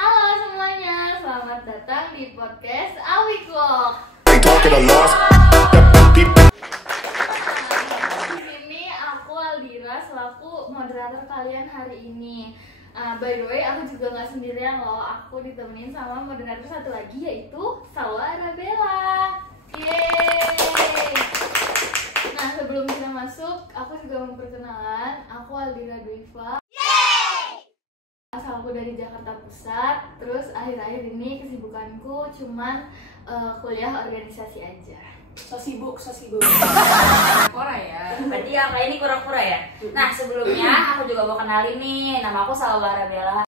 Halo semuanya, selamat datang di podcast Awiklock. Di sini aku Aldira selaku moderator kalian hari ini. By the way, aku juga nggak sendirian loh. Aku ditemenin sama moderator satu lagi yaitu Salwa Arabella. Yeay. Nah, sebelum kita masuk, aku juga mau perkenalan. Aku Aldira Dwiva. Asalku dari Jakarta Pusat. Terus akhir-akhir ini kesibukanku cuman kuliah organisasi aja. So sibuk. Kura ya. Berarti yang kayak ini kura-kura ya. Nah, sebelumnya aku juga mau kenalin nih. Nama aku Salwa Arabella.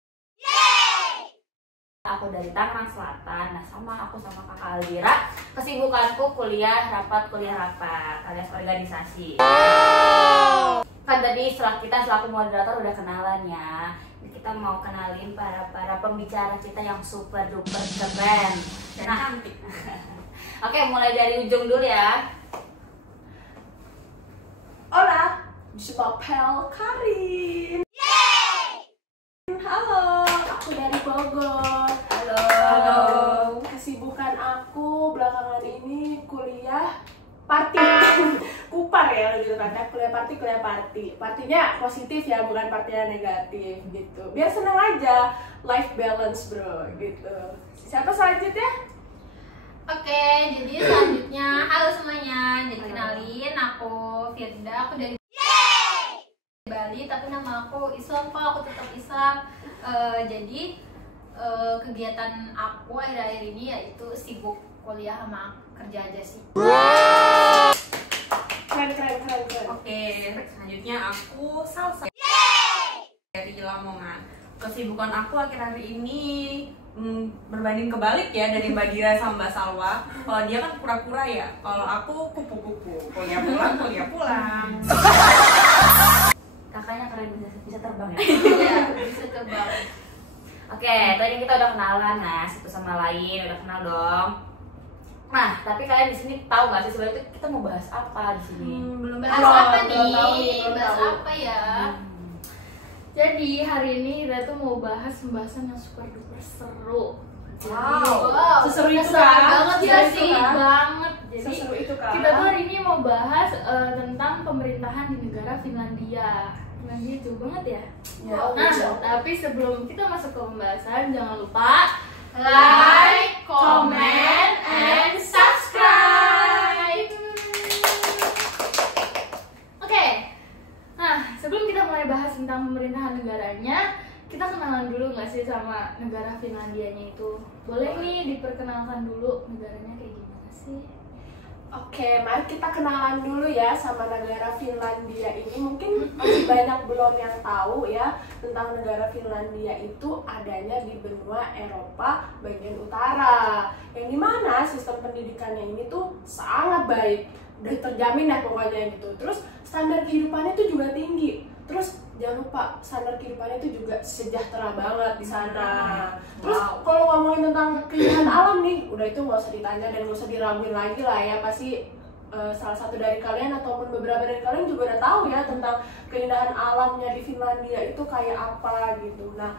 Aku dari Tangerang Selatan. Nah, sama kakak Aldira. Kesibukanku kuliah rapat alias organisasi. Kan tadi kita selaku moderator udah kenalan ya. Kita mau kenalin para pembicara kita yang super duper keren dan cantik. Oke, mulai dari ujung dulu ya. Hola, Pel Karin. Halo, aku dari Bogor. Halo. Kesibukan aku belakangan ini kuliah party. Kupar ya gitu kan, kuliah party. Partinya positif ya, bukan partinya negatif gitu. Biar seneng aja, life balance bro gitu. Siapa selanjutnya? Oke, jadi selanjutnya halo semuanya. Jadi kenalin, aku Firda, aku dari Bali, tapi nama aku Islam kok, aku tetap Islam. Jadi kegiatan aku akhir-akhir ini yaitu sibuk kuliah sama kerja aja sih. Keren. Oke, selanjutnya aku Salsa dari Lamongan. Kesibukan aku akhir-akhir ini berbanding kebalik ya dari Mbak Dira sama Mbak Salwa. Kalau dia kan pura-pura ya, kalau aku kupu-kupu. Kuliah pulang. Kakaknya keren, bisa terbang ya. Iya, bisa terbang. Oke, tadi kita udah kenalan nah, satu sama lain, udah kenal dong. Nah, tapi kalian di sini tahu nggak sih sebenarnya kita mau bahas apa di sini? Belum bahas apa belum tahu nih? belum Bahas tahu. apa ya? Jadi hari ini kita tuh mau bahas pembahasan yang super duper seru. Wow. Seseru itu seru kan? banget ya Seseru sih, itu kan? banget. Jadi Seseru itu kan? kita tuh hari ini mau bahas tentang pemerintahan di negara Finlandia. Finlandia jauh banget ya. Ya, Nah, jauh. tapi sebelum kita masuk ke pembahasan, jangan lupa like, comment, and subscribe. Oke. Nah, sebelum kita mulai bahas tentang pemerintahan negaranya, kita kenalan dulu nggak sih sama negara Finlandianya itu? Boleh nih diperkenalkan dulu negaranya kayak gimana sih? Oke, mari kita kenalan dulu ya sama negara Finlandia ini. Mungkin masih banyak belum yang tahu ya tentang negara Finlandia itu adanya di benua Eropa bagian utara. Yang dimana sistem pendidikannya ini tuh sangat baik, udah terjamin ya pokoknya gitu. Terus standar kehidupannya tuh juga tinggi. Terus jangan lupa standar kehidupannya itu juga sejahtera banget di sana. Terus kalau ngomongin tentang keindahan alam nih, udah itu nggak usah ditanya dan nggak usah diraguin lagi lah ya. Pasti salah satu dari kalian ataupun beberapa dari kalian juga udah tahu ya tentang keindahan alamnya di Finlandia itu kayak apa gitu. Nah,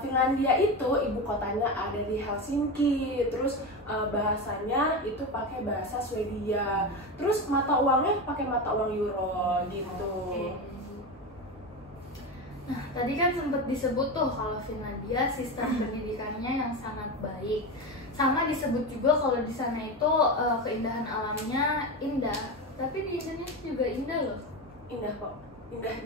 Finlandia itu ibu kotanya ada di Helsinki. Terus bahasanya itu pakai bahasa Swedia. Terus mata uangnya pakai mata uang euro gitu. Nah, tadi kan sempat disebut tuh kalau Finlandia sistem pendidikannya yang sangat baik. Sama disebut juga kalau di sana itu keindahan alamnya indah. Tapi di Indonesia juga indah loh. Indah kok. Indah.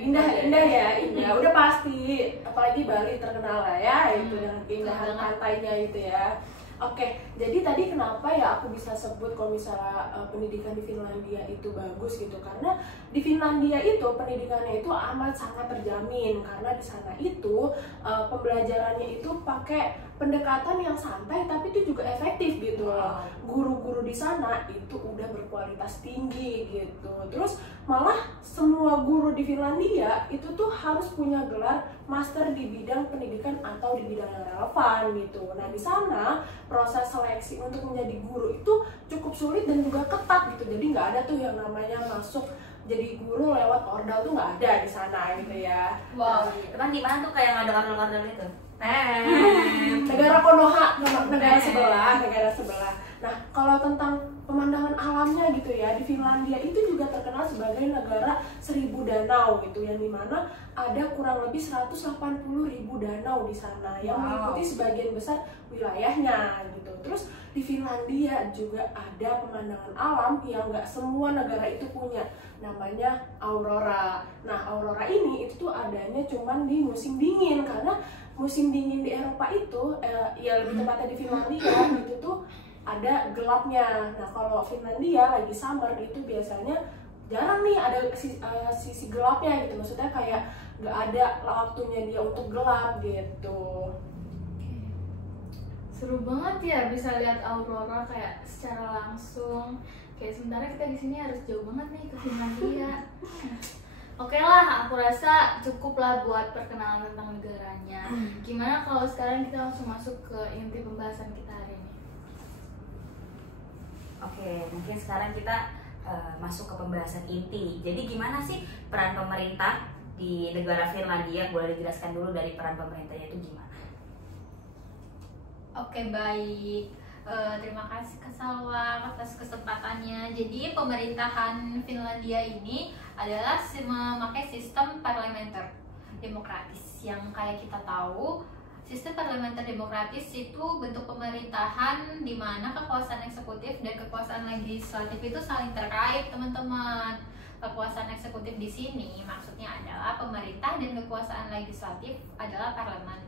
Indah Ya udah pasti, apalagi Bali terkenal lah ya itu dengan keindahan pantainya itu ya. Oke, jadi tadi kenapa ya aku bisa sebut kalau misalnya pendidikan di Finlandia itu bagus gitu, karena di Finlandia itu pendidikannya itu amat sangat terjamin, karena di sana itu pembelajarannya itu pakai pendekatan yang santai tapi itu juga efektif gitu loh. Guru-guru di sana itu udah berkualitas tinggi gitu. Terus malah semua guru di Finlandia itu tuh harus punya gelar master di bidang pendidikan atau di bidang yang relevan gitu. Nah, di sana proses seleksi untuk menjadi guru itu cukup sulit dan juga ketat gitu. Jadi nggak ada tuh yang namanya masuk jadi guru lewat ordal tuh nggak ada di sana gitu ya. Wow. Cuman di mana tuh kayak nggak ada ordal-ordal itu? Negara Konoha, negara sebelah. Nah, kalau tentang pemandangan alamnya gitu ya, di Finlandia itu juga terkenal sebagai negara 1000 danau gitu, yang dimana ada kurang lebih 180.000 danau di sana yang meliputi sebagian besar wilayahnya gitu. Terus di Finlandia juga ada pemandangan alam yang nggak semua negara itu punya, namanya aurora. Nah, aurora ini itu tuh adanya cuman di musim dingin, karena musim dingin di Eropa itu, ya lebih tepatnya di Finlandia itu tuh ada gelapnya. Nah, kalau Finlandia lagi summer itu biasanya jarang nih ada sisi gelapnya gitu. Maksudnya kayak nggak ada waktunya dia untuk gelap gitu. Seru banget ya bisa lihat aurora kayak secara langsung. Kayak sementara kita di sini harus jauh banget nih ke Finlandia. Oke lah, aku rasa cukup lah buat perkenalan tentang negaranya. Gimana kalau sekarang kita langsung masuk ke inti pembahasan kita hari ini? Oke, mungkin sekarang kita masuk ke pembahasan inti. Jadi gimana sih peran pemerintah di negara Finlandia? Boleh dijelaskan dulu dari peran pemerintahnya itu gimana? Oke, baik. Terima kasih Kak Salwa atas kesempatannya. Jadi pemerintahan Finlandia ini adalah memakai sistem parlementer demokratis. Yang kayak kita tahu, sistem parlementer demokratis itu bentuk pemerintahan di mana kekuasaan eksekutif dan kekuasaan legislatif itu saling terkait, teman-teman. Kekuasaan eksekutif di sini maksudnya adalah pemerintah dan kekuasaan legislatif adalah parlemen.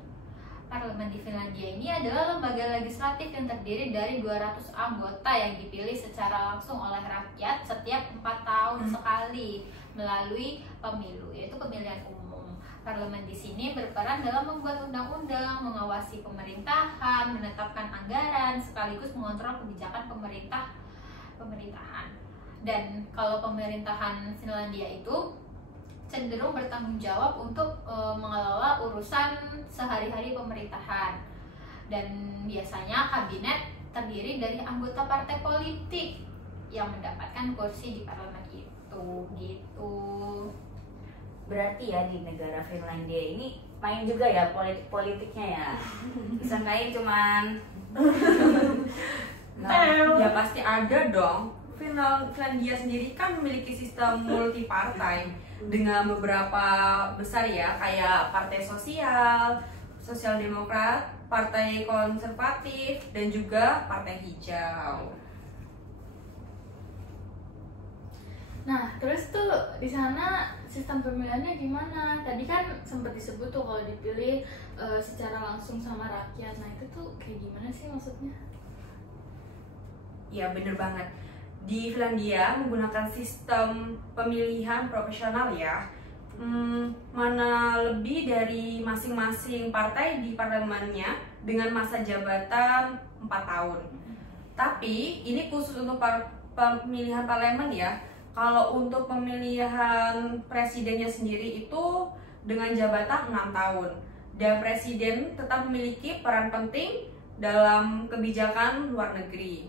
Parlemen di Finlandia ini adalah lembaga legislatif yang terdiri dari 200 anggota yang dipilih secara langsung oleh rakyat setiap 4 tahun sekali melalui pemilu, yaitu pemilihan umum. Parlemen di sini berperan dalam membuat undang-undang, mengawasi pemerintahan, menetapkan anggaran, sekaligus mengontrol kebijakan pemerintahan. Dan kalau pemerintahan Finlandia itu cenderung bertanggung jawab untuk mengelola urusan sehari-hari pemerintahan, dan biasanya kabinet terdiri dari anggota partai politik yang mendapatkan kursi di parlemen itu gitu. Berarti ya di negara Finlandia ini main juga ya politik-politiknya ya. Disangkain cuman ya pasti ada dong. Finlandia sendiri kan memiliki sistem multipartai dengan beberapa besar ya, kayak Partai Sosial, Sosial Demokrat, Partai Konservatif, dan juga Partai Hijau. Nah, terus tuh di sana sistem pemilihannya gimana? Tadi kan sempat disebut tuh kalau dipilih secara langsung sama rakyat. Nah, itu tuh kayak gimana sih maksudnya? Ya bener banget. Di Finlandia menggunakan sistem pemilihan proporsional ya, mana lebih dari masing-masing partai di parlemennya dengan masa jabatan 4 tahun. Tapi ini khusus untuk pemilihan parlemen ya. Kalau untuk pemilihan presidennya sendiri itu dengan jabatan 6 tahun. Dan presiden tetap memiliki peran penting dalam kebijakan luar negeri.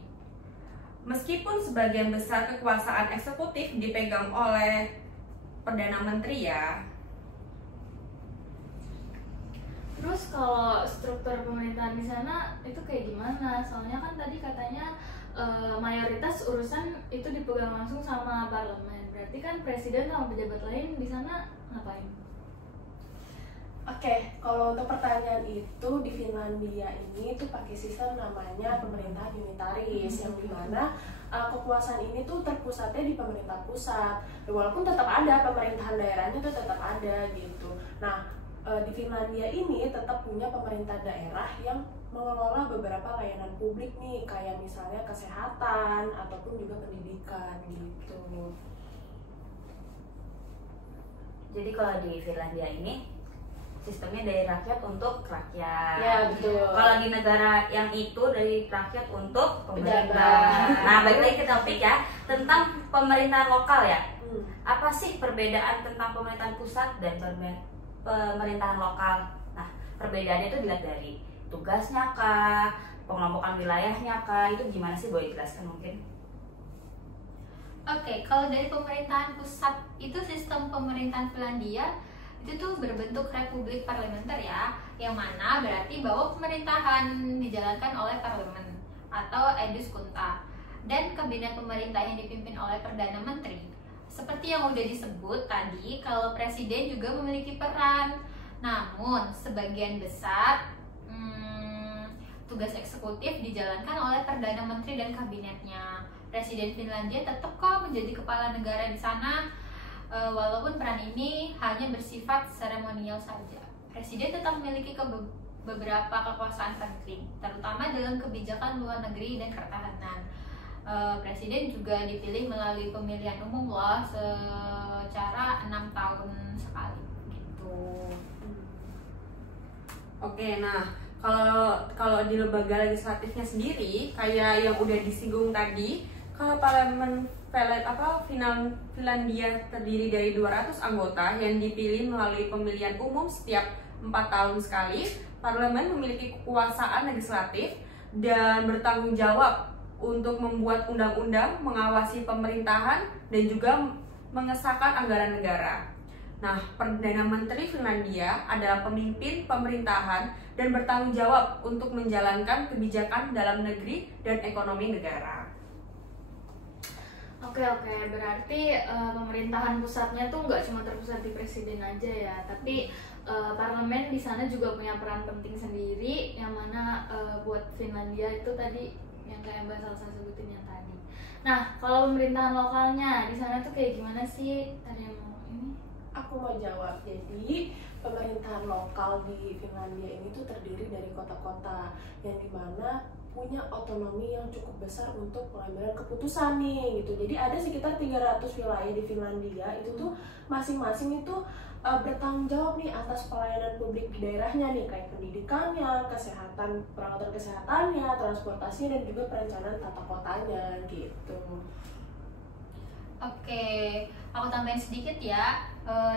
Meskipun sebagian besar kekuasaan eksekutif dipegang oleh Perdana Menteri ya. Terus kalau struktur pemerintahan di sana itu kayak gimana? Soalnya kan tadi katanya mayoritas urusan itu dipegang langsung sama parlemen. Berarti kan presiden sama pejabat lain di sana ngapain? Oke, kalau untuk pertanyaan itu di Finlandia ini tuh pakai sistem namanya pemerintahan unitaris, yang dimana kekuasaan ini tuh terpusatnya di pemerintah pusat. Walaupun tetap ada pemerintahan daerahnya tuh tetap ada gitu. Nah, di Finlandia ini tetap punya pemerintah daerah yang mengelola beberapa layanan publik nih, kayak misalnya kesehatan ataupun juga pendidikan gitu. Jadi kalau di Finlandia ini sistemnya dari rakyat untuk rakyat. Ya, betul. Kalau di negara yang itu dari rakyat untuk pemerintah. Pejabat. Nah, balik lagi ke topik ya, tentang pemerintahan lokal ya. Apa sih perbedaan tentang pemerintahan pusat dan pemerintahan lokal? Nah, perbedaannya itu dilihat dari tugasnya kah, pengelompokan wilayahnya kah, itu gimana sih, boleh jelaskan mungkin? Oke, kalau dari pemerintahan pusat itu sistem pemerintahan Finlandia itu tuh berbentuk republik parlementer ya, yang mana berarti bahwa pemerintahan dijalankan oleh parlemen atau eduskunta dan kabinet pemerintah yang dipimpin oleh perdana menteri. Seperti yang udah disebut tadi, kalau presiden juga memiliki peran. Namun sebagian besar tugas eksekutif dijalankan oleh perdana menteri dan kabinetnya. Presiden Finlandia tetap kok menjadi kepala negara di sana. Walaupun peran ini hanya bersifat seremonial saja, presiden tetap memiliki beberapa kekuasaan penting, terutama dalam kebijakan luar negeri dan pertahanan. Presiden juga dipilih melalui pemilihan umum loh, secara 6 tahun sekali gitu. Oke, nah kalau di lembaga legislatifnya sendiri, kayak yang udah disinggung tadi, kalau parlemen Finlandia terdiri dari 200 anggota yang dipilih melalui pemilihan umum setiap 4 tahun sekali. Parlemen memiliki kekuasaan legislatif dan bertanggung jawab untuk membuat undang-undang, mengawasi pemerintahan, dan juga mengesahkan anggaran negara. Nah, Perdana Menteri Finlandia adalah pemimpin pemerintahan dan bertanggung jawab untuk menjalankan kebijakan dalam negeri dan ekonomi negara. Oke, berarti pemerintahan pusatnya tuh nggak cuma terpusat di presiden aja ya, tapi parlemen di sana juga punya peran penting sendiri, yang mana buat Finlandia itu tadi yang kayak Mbak Salsa sebutin yang tadi. Nah, kalau pemerintahan lokalnya di sana tuh kayak gimana sih? Tadi yang mau ini? Aku mau jawab. Jadi pemerintahan lokal di Finlandia ini tuh terdiri dari kota-kota yang dimana punya otonomi yang cukup besar untuk pengambilan keputusan nih gitu. Jadi ada sekitar 300 wilayah di Finlandia, itu tuh masing-masing itu bertanggung jawab nih atas pelayanan publik di daerahnya nih, kayak pendidikannya, kesehatan, perawatan kesehatannya, transportasinya, dan juga perencanaan tata kotanya gitu. Oke, aku tambahin sedikit ya.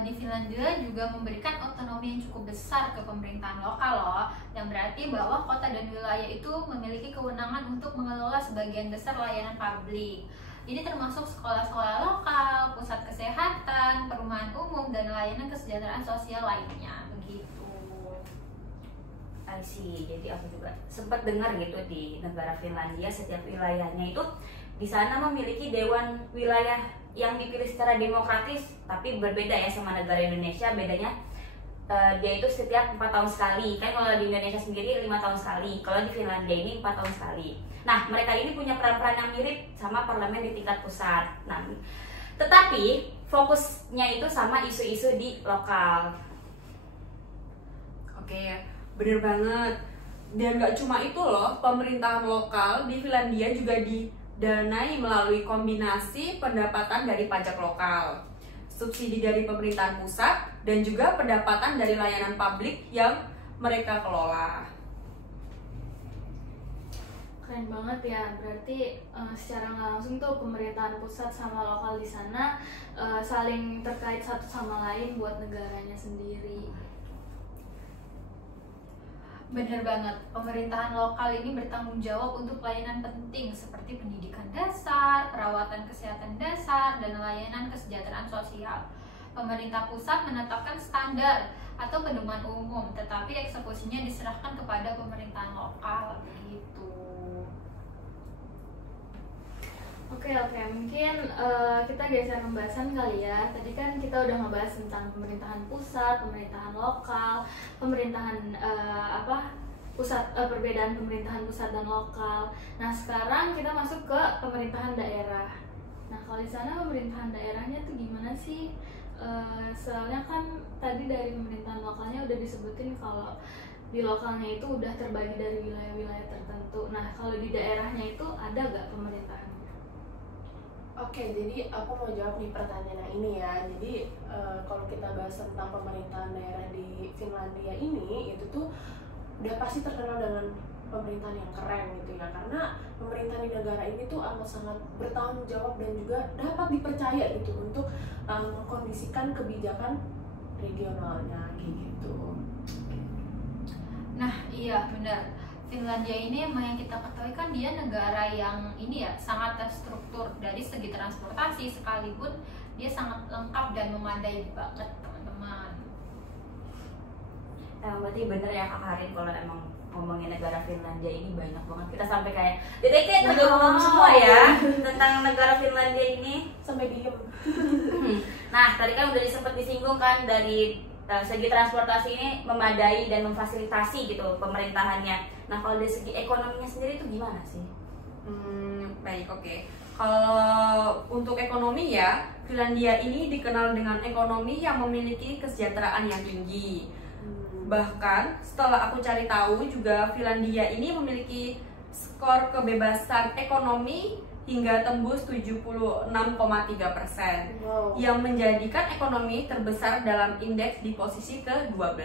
Di Finlandia juga memberikan otonomi yang cukup besar ke pemerintahan lokal loh, yang berarti bahwa kota dan wilayah itu memiliki kewenangan untuk mengelola sebagian besar layanan publik. Ini termasuk sekolah-sekolah lokal, pusat kesehatan, perumahan umum, dan layanan kesejahteraan sosial lainnya. Begitu. I see. Jadi aku juga sempat dengar gitu di negara Finlandia, setiap wilayahnya itu di sana memiliki dewan wilayah yang dipilih secara demokratis, tapi berbeda ya sama negara Indonesia. Bedanya dia itu setiap 4 tahun sekali. Kan kalau di Indonesia sendiri 5 tahun sekali, kalau di Finlandia ini 4 tahun sekali. Nah, mereka ini punya peran-peran yang mirip sama parlemen di tingkat pusat. Nah, tetapi fokusnya itu sama isu-isu di lokal. Oke, bener banget. Dan gak cuma itu loh, pemerintahan lokal di Finlandia juga didanai melalui kombinasi pendapatan dari pajak lokal, subsidi dari pemerintahan pusat, dan juga pendapatan dari layanan publik yang mereka kelola. Keren banget ya, berarti secara nggak langsung tuh pemerintahan pusat sama lokal di sana saling terkait satu sama lain buat negaranya sendiri. Bener banget, pemerintahan lokal ini bertanggung jawab untuk layanan penting seperti pendidikan dasar, perawatan kesehatan dasar, dan layanan kesejahteraan sosial. Pemerintah pusat menetapkan standar atau pedoman umum, tetapi eksekusinya diserahkan kepada pemerintahan lokal. Begitu. Oke, mungkin kita geser pembahasan kali ya. Tadi kan kita udah ngebahas tentang pemerintahan pusat, pemerintahan lokal, pemerintahan perbedaan pemerintahan pusat dan lokal. Nah, sekarang kita masuk ke pemerintahan daerah. Nah, kalau di sana pemerintahan daerahnya tuh gimana sih? Soalnya kan tadi dari pemerintahan lokalnya udah disebutin kalau di lokalnya itu udah terbagi dari wilayah-wilayah tertentu. Nah, kalau di daerahnya itu ada gak pemerintahan? Oke, jadi aku mau jawab nih pertanyaan ini ya. Jadi kalau kita bahas tentang pemerintahan daerah di Finlandia ini, itu tuh udah pasti terkenal dengan pemerintahan yang keren gitu ya. Karena pemerintahan di negara ini tuh amat sangat bertanggung jawab dan juga dapat dipercaya gitu untuk mengkondisikan kebijakan regionalnya gitu. Nah, iya benar. Finlandia ini emang yang kita ketahui kan dia negara yang ini ya sangat terstruktur dari segi transportasi, sekalipun dia sangat lengkap dan memadai banget teman-teman. Berarti bener ya Kak Karin kalau emang ngomongin negara Finlandia ini banyak banget, kita sampai kayak detektif udah ngomong semua ya tentang negara Finlandia ini. Sampai diem. Nah tadi kan udah sempat disinggung kan dari segi transportasi ini memadai dan memfasilitasi gitu pemerintahannya. Nah kalau dari segi ekonominya sendiri itu gimana sih? Baik, oke. Kalau untuk ekonomi ya, Finlandia ini dikenal dengan ekonomi yang memiliki kesejahteraan yang tinggi. Bahkan setelah aku cari tahu juga Finlandia ini memiliki skor kebebasan ekonomi hingga tembus 76,3%, Wow. yang menjadikan ekonomi terbesar dalam indeks di posisi ke-12.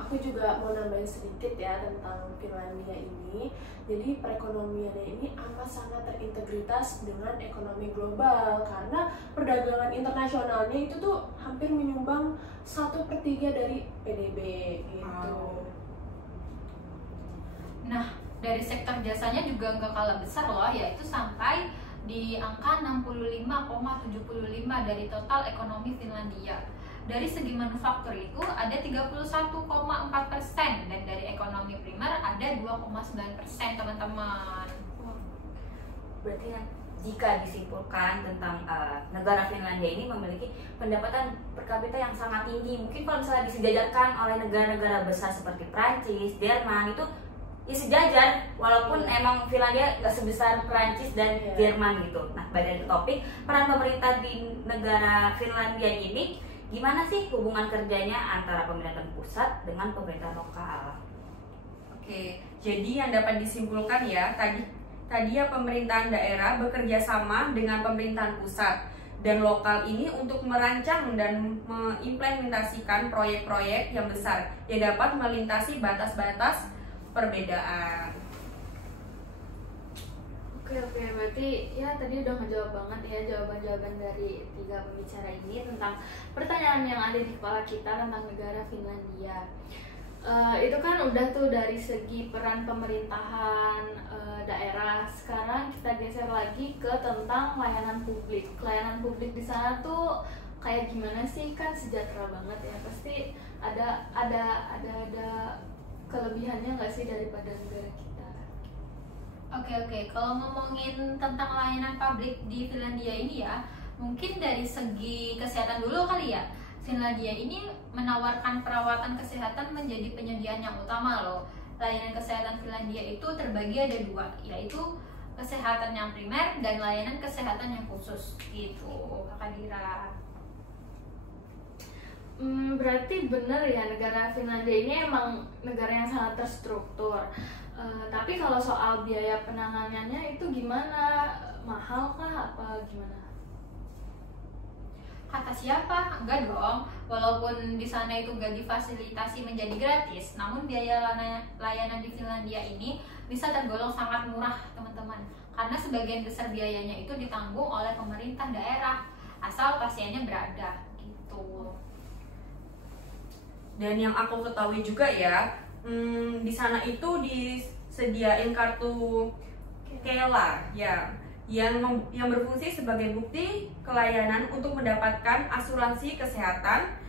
Aku juga mau nambahin sedikit ya tentang Finlandia ini. Jadi perekonomiannya ini amat sangat terintegritas dengan ekonomi global karena perdagangan internasionalnya itu tuh hampir menyumbang 1/3 dari PDB gitu. Wow. Nah, dari sektor jasanya juga nggak kalah besar loh, yaitu sampai di angka 65,75 dari total ekonomi Finlandia. Dari segi manufaktur itu ada 31,4% dan dari ekonomi primer ada 2,9% teman-teman. Berarti jika disimpulkan tentang negara Finlandia ini memiliki pendapatan per kapita yang sangat tinggi, mungkin kalau misalnya disejajarkan oleh negara-negara besar seperti Prancis, Jerman itu ya sejajar, walaupun emang Finlandia nggak sebesar Prancis dan Jerman gitu. Nah balik ke topik, peran pemerintah di negara Finlandia ini gimana sih hubungan kerjanya antara pemerintahan pusat dengan pemerintah lokal? Oke, jadi yang dapat disimpulkan ya, tadi ya pemerintahan daerah bekerja sama dengan pemerintahan pusat dan lokal ini untuk merancang dan mengimplementasikan proyek-proyek yang besar yang dapat melintasi batas-batas perbedaan. Oke, berarti ya tadi udah ngejawab banget ya jawaban-jawaban dari 3 pembicara ini tentang pertanyaan yang ada di kepala kita tentang negara Finlandia. Itu kan udah tuh dari segi peran pemerintahan daerah. Sekarang kita geser lagi ke tentang layanan publik. Layanan publik di sana tuh kayak gimana sih? Kan sejahtera banget ya. Pasti ada kelebihannya nggak sih daripada negara kita? Oke, kalau ngomongin tentang layanan publik di Finlandia ini ya, mungkin dari segi kesehatan dulu kali ya. Finlandia ini menawarkan perawatan kesehatan menjadi penyediaan yang utama loh. Layanan kesehatan Finlandia itu terbagi ada 2, yaitu kesehatan yang primer dan layanan kesehatan yang khusus gitu, Kakak Dira. Berarti bener ya negara Finlandia ini emang negara yang sangat terstruktur. Tapi kalau soal biaya penanganannya itu gimana? Mahal kah apa gimana? Kata siapa? Enggak dong. Walaupun di sana itu gak difasilitasi menjadi gratis, namun biaya layanan di Finlandia ini bisa tergolong sangat murah, teman-teman. Karena sebagian besar biayanya itu ditanggung oleh pemerintah daerah, asal pasiennya berada, gitu. Dan yang aku ketahui juga ya, di sana itu disediain kartu Kela ya, yang berfungsi sebagai bukti kelayanan untuk mendapatkan asuransi kesehatan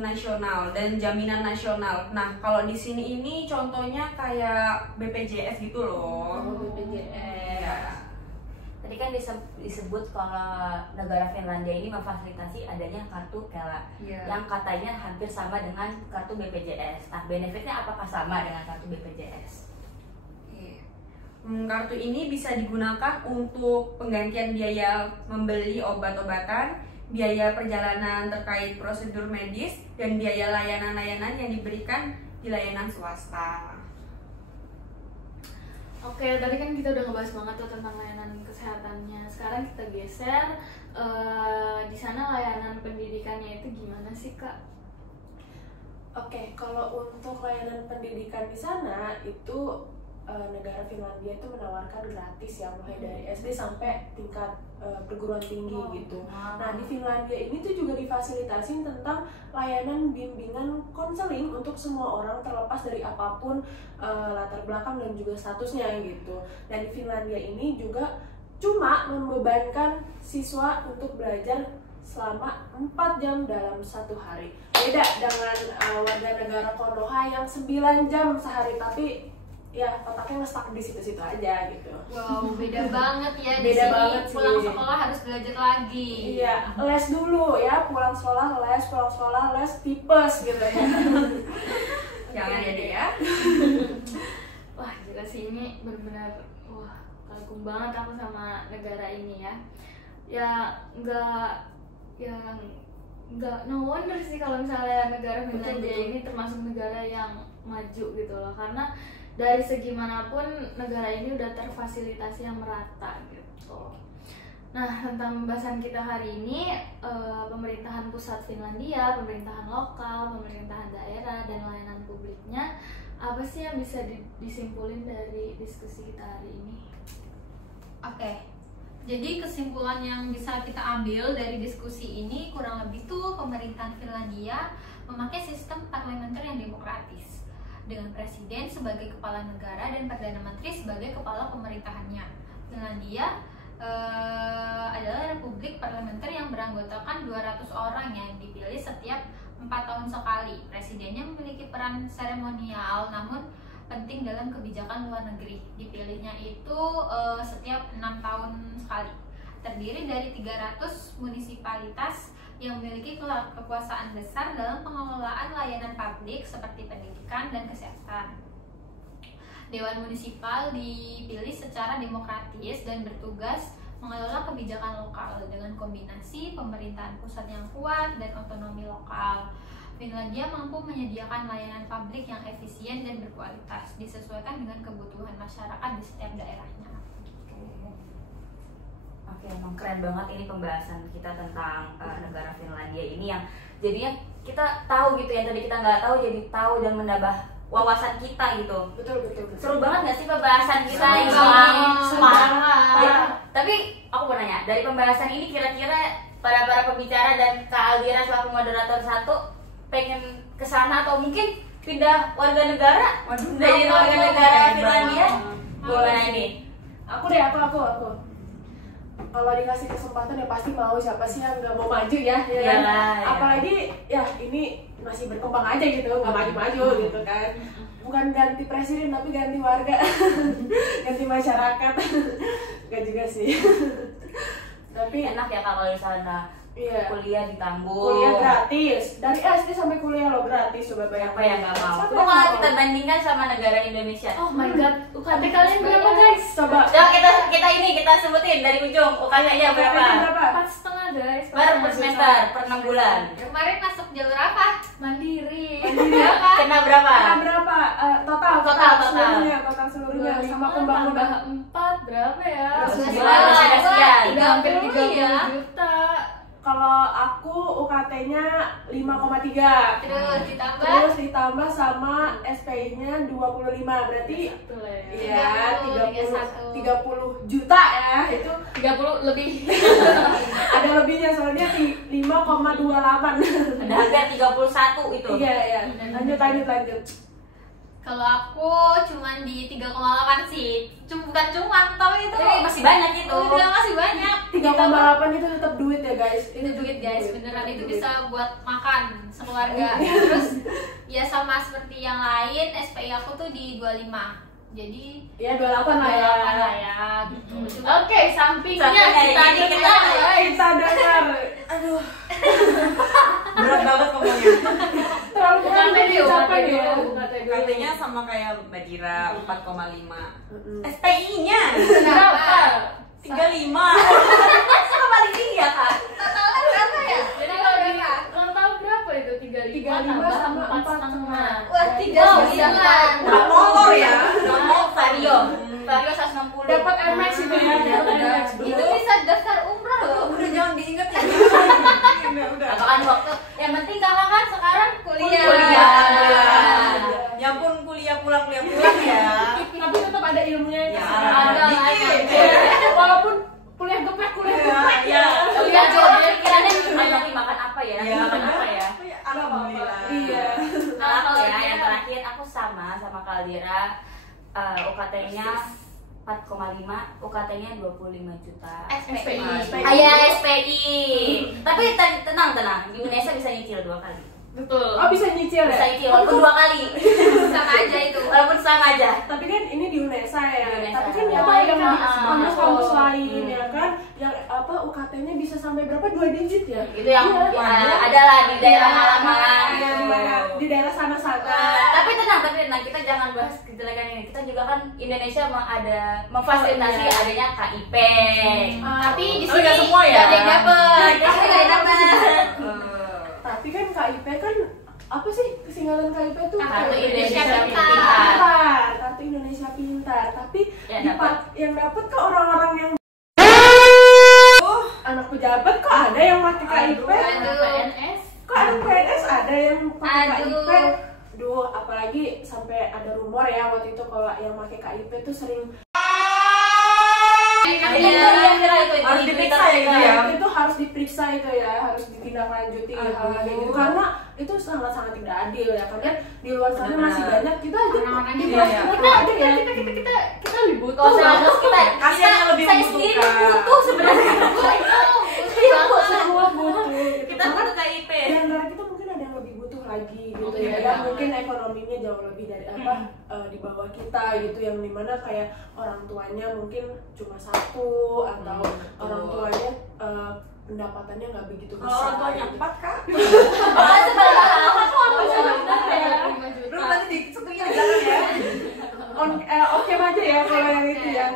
nasional dan jaminan nasional. Nah, kalau di sini ini contohnya kayak BPJS gitu loh. BPJS. Ya. Tadi kan disebut kalau negara Finlandia ini memfasilitasi adanya kartu Kela yang katanya hampir sama dengan kartu BPJS. Nah, benefitnya apakah sama dengan kartu BPJS? Kartu ini bisa digunakan untuk penggantian biaya membeli obat-obatan, biaya perjalanan terkait prosedur medis, dan biaya layanan-layanan yang diberikan di layanan swasta. Oke, tadi kan kita udah ngebahas banget tuh tentang layanan kesehatannya. Sekarang kita geser di sana layanan pendidikannya itu gimana sih, Kak? Oke, kalau untuk layanan pendidikan di sana itu negara Finlandia itu menawarkan gratis ya, mulai dari SD sampai tingkat perguruan tinggi gitu. Nah, di Finlandia ini tuh juga difasilitasi tentang layanan bimbingan konseling untuk semua orang terlepas dari apapun latar belakang dan juga statusnya gitu. Dan di Finlandia ini juga cuma membebankan siswa untuk belajar selama 4 jam dalam 1 hari. Beda dengan warga negara Konoha yang 9 jam sehari, tapi ya otaknya nge-stuck di situ-situ aja gitu. Wow, beda banget ya di Beda sini. banget sih. Pulang sekolah harus belajar lagi. Iya, les dulu ya, pulang sekolah les, pulang sekolah les, tipes gitu ya. Jangan ya deh ya. Wah, gila sih, ini benar-benar wah, kagum banget aku sama negara ini ya. Ya nggak no wonder sih kalau misalnya negara Finlandia ini termasuk negara yang maju gitu loh, karena dari segi manapun negara ini udah terfasilitasi yang merata gitu. Nah, tentang pembahasan kita hari ini, pemerintahan pusat Finlandia, pemerintahan lokal, pemerintahan daerah, dan layanan publiknya, apa sih yang bisa disimpulin dari diskusi kita hari ini? Oke, jadi kesimpulan yang bisa kita ambil dari diskusi ini kurang lebih tuh pemerintahan Finlandia memakai sistem parlementer yang demokratis dengan presiden sebagai kepala negara dan perdana menteri sebagai kepala pemerintahannya. Finlandia adalah republik parlementer yang beranggotakan 200 orang yang dipilih setiap 4 tahun sekali. Presidennya memiliki peran seremonial namun penting dalam kebijakan luar negeri. Dipilihnya itu setiap 6 tahun sekali. Terdiri dari 300 munisipalitas yang memiliki kekuasaan besar dalam pengelolaan layanan publik seperti pendidikan dan kesehatan. Dewan munisipal dipilih secara demokratis dan bertugas mengelola kebijakan lokal dengan kombinasi pemerintahan pusat yang kuat dan otonomi lokal. Finlandia mampu menyediakan layanan publik yang efisien dan berkualitas, disesuaikan dengan kebutuhan masyarakat di setiap daerahnya. Oke, emang keren banget ini pembahasan kita tentang negara Finlandia ini yang jadinya kita tahu gitu, yang tadi kita nggak tahu jadi tahu dan menambah wawasan kita gitu. Betul. Seru banget nggak sih pembahasan kita Seru ini? banget. Ya, tapi aku mau nanya, dari pembahasan ini kira-kira para pembicara dan Kak Aldira selaku moderator 1 pengen kesana atau mungkin pindah warga negara? Jadi warga negara Finlandia? Gimana ini? Aku. Kalau dikasih kesempatan ya pasti mau, siapa sih yang nggak mau maju ya, ya kan? Apalagi ya ini masih berkembang aja gitu, nggak maju-maju gitu kan. Bukan ganti presiden tapi ganti warga, ganti masyarakat. Gak juga sih. Tapi Enak ya Kak kalau di sana. iya, Kuliah ditanggung. kuliah gratis dari SD sampai kuliah lo gratis, coba bayangin. Siapa yang nggak mau? Siapa Coba yang kalau mau? kita bandingkan sama negara Indonesia. Oh my god, UKT kalian berapa guys? Coba. Coba kita sebutin dari ujung. UKT-nya berapa? 4,5 guys. Per semester, per 6 bulan. Kemarin masuk jalur apa? Mandiri. Kena berapa? Kena berapa? Total seluruhnya sama pembangunan. 4 berapa ya? 11 sekian. Udah hampir 30 ya. juta. Kalau aku UKT-nya 5,3. Terus ditambah sama SPI-nya 25. Berarti Betul ya. iya 30 30 juta ya. Itu 30 lebih. ada lebihnya soalnya 5,28. Ada hampir 31 itu. Iya. Lanjut. Kalau aku cuman di 3,8 sih. Bukan cuman, tapi itu Masih banyak itu. udah masih banyak. 3,8 itu tetap duit ya guys. Itu duit guys, beneran itu Duit. bisa buat makan sekeluarga. Terus ya sama seperti yang lain, SPI aku tuh di 25. Jadi Ya 28 lah ya. 28 lah ya gitu. Oke, sampingnya Sampingnya kita ini dengar. Kita dengar. Aduh, Berat banget ngomongnya. terlalu UKT berat dulu, capek UKT ya. dulu, UKT dulu. Katanya sama kayak Mbak Dira 4,5. SPI-nya Berapa? 35. Sama paling tinggi ya Kak? Totalnya berapa ya? Jadi kalau di total berapa itu? 35 tambah sama 4,5. Wah, 39. Udah motor ya. Vario 160. Dapat MX itu ya. Dapat MX. Itu bisa daftar umroh loh. Udah jangan diinget ya. Udah. Katakan waktu. Yang penting kakak kan sekarang Kuliah. Kuliah. Ya ampun kuliah pulang ya. Tapi tetap aku sama Kaldira, UKT-nya 4,5, UKT-nya 25 juta. SPI. SPI. Tapi tenang, di Indonesia bisa nyicil 2 kali. Betul. Oh, bisa nyicil ya? Bisa nyicil walaupun 2 kali. Sama aja itu. Walaupun sama aja. Tapi kan ini di UNESA ya. Di UNESA. Tapi kan Ya, apa yang di kampus betul. lain ya kan, yang apa UKT-nya bisa sampai berapa, 2 digit ya? Itu yang Iya. adalah di daerah Iya, Malangan iya, gitu. di daerah sana-sana. Tapi tenang, kita jangan bahas kejelekan ini. Kita juga kan Indonesia memfasilitasi adanya KIP. Tapi di Tapi sini nggak semua ya? nggak ada yang dapet. Nggak ada yang dapet. Tapi kan KIP kan apa sih kesinggalan KIP itu? Kartu Indonesia Pintar. Pintar. Kartu Indonesia Pintar. Tapi Ya, yang dapat kok orang-orang yang anak pejabat, kok ada yang pakai KIP? Aduh. PNS. Kok anak PNS ada yang pakai Aduh. KIP? Duh, apalagi sampai ada rumor ya waktu itu kalau yang pakai KIP tuh sering Harus diperiksa ya gitu ya. itu harus diperiksa itu ya, harus ditindaklanjuti hal-hal kayak gitu karena itu sangat-sangat tidak adil ya, karena di luar sana Benar-benar. masih banyak kita aja Orang-orang di yang luar iya, sana Kita ada ya. lebih butuh. Kalau saya terus Kasihan yang lebih saya sendiri membutuhkan. butuh sebenarnya. Semua butuh gitu. Kita butuh KIP. Di antara kita mungkin ada yang lebih butuh lagi gitu Oke, ya, benar. yang mungkin ekonominya jauh lebih dari apa di bawah kita gitu, yang dimana kayak orang tuanya mungkin cuma satu atau betul. orang tuanya pendapatannya nggak begitu Kalau besar. orang tuanya gitu. 4 kak, belum nanti di setunya di belakang ya. Oke aja ya kalau yang itu ya,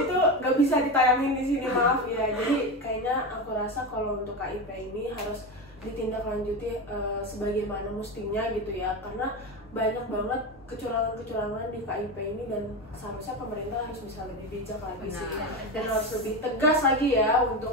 itu nggak bisa ditayangin di sini, maaf ya. Jadi kayaknya aku rasa kalau untuk KIP ini harus ditindaklanjuti sebagaimana mestinya gitu ya, karena banyak banget kecurangan-kecurangan di KIP ini dan seharusnya pemerintah harus bisa lebih bijak lagi sih, dan harus lebih tegas lagi ya untuk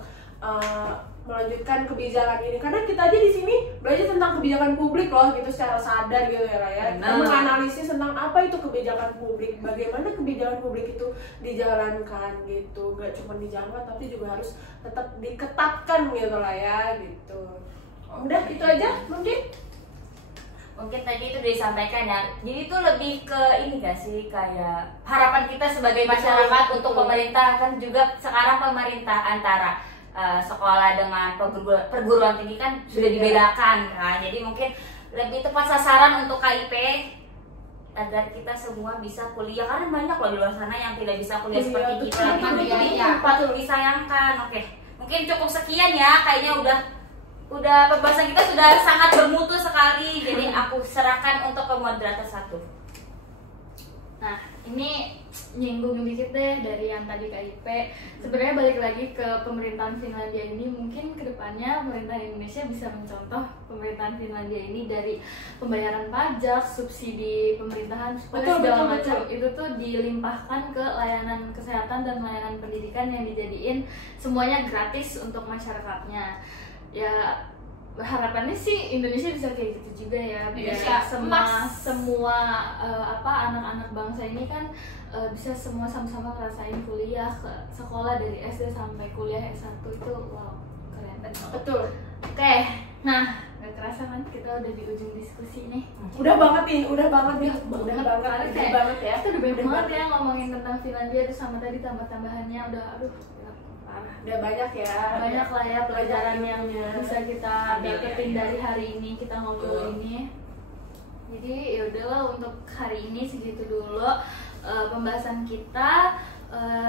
melanjutkan kebijakan ini, karena kita aja di sini belajar tentang kebijakan publik loh gitu secara sadar gitu ya Raya. Kita Benar. menganalisis tentang apa itu kebijakan publik, bagaimana kebijakan publik itu dijalankan gitu, gak cuma dijalankan tapi juga harus tetap diketatkan gitu lah ya gitu. Udah itu aja mungkin. Mungkin tadi itu disampaikan ya. Jadi itu lebih ke ini gak sih, kayak harapan kita sebagai masyarakat untuk pemerintah, kan juga sekarang pemerintah antara sekolah dengan perguruan tinggi kan sudah dibedakan kan. Jadi mungkin lebih tepat sasaran untuk KIP agar kita semua bisa kuliah, karena banyak loh di luar sana yang tidak bisa kuliah Iya, seperti betul, kita. betul, Jadi betul. patut disayangkan. Oke, mungkin cukup sekian ya. Kayaknya udah pembahasan kita sudah sangat bermutu sekali. Jadi aku serahkan untuk ke moderator 1. Nah, ini nyinggung dikit deh dari yang tadi KIP. Sebenarnya balik lagi ke pemerintahan Finlandia ini, mungkin kedepannya pemerintah Indonesia bisa mencontoh pemerintahan Finlandia ini dari pembayaran pajak, subsidi pemerintahan, Betul, segala betul, macam itu tuh dilimpahkan ke layanan kesehatan dan layanan pendidikan yang dijadiin semuanya gratis untuk masyarakatnya. Ya harapannya sih Indonesia bisa kayak gitu juga ya, biar Indonesia semua anak-anak bangsa ini kan bisa semua sama-sama ngerasain kuliah ke sekolah dari SD sampai kuliah S1 itu wow keren. Betul. Oke, nah nggak kerasa kan kita udah di ujung diskusi nih. Udah banget nih, udah banget ya. Kita udah banyak banget ya ngomongin tentang Finlandia, terus sama tadi tambah-tambahannya udah parah. Udah banyak ya. Banyak lah ya pelajaran Banyak yang ilmunya. bisa kita dapetin dari hari ini kita ngobrol ini. Jadi ya udahlah untuk hari ini segitu dulu pembahasan kita.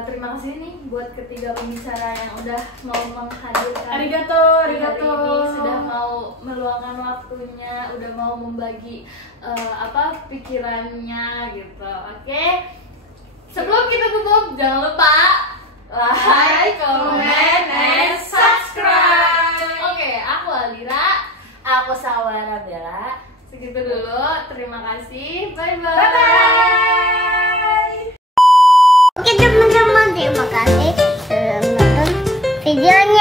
Terima kasih nih buat ketiga pembicara yang udah mau menghadirkan Arigato, hari arigato. ini, sudah mau meluangkan waktunya, udah mau membagi pikirannya gitu. Oke. Sebelum kita tutup, jangan lupa like, comment, and subscribe. Oke, aku Aldira. Aku Sawara Bella. Segitu dulu. Terima kasih. Bye bye. Bye. Oke teman-teman, terima kasih sudah menonton videonya.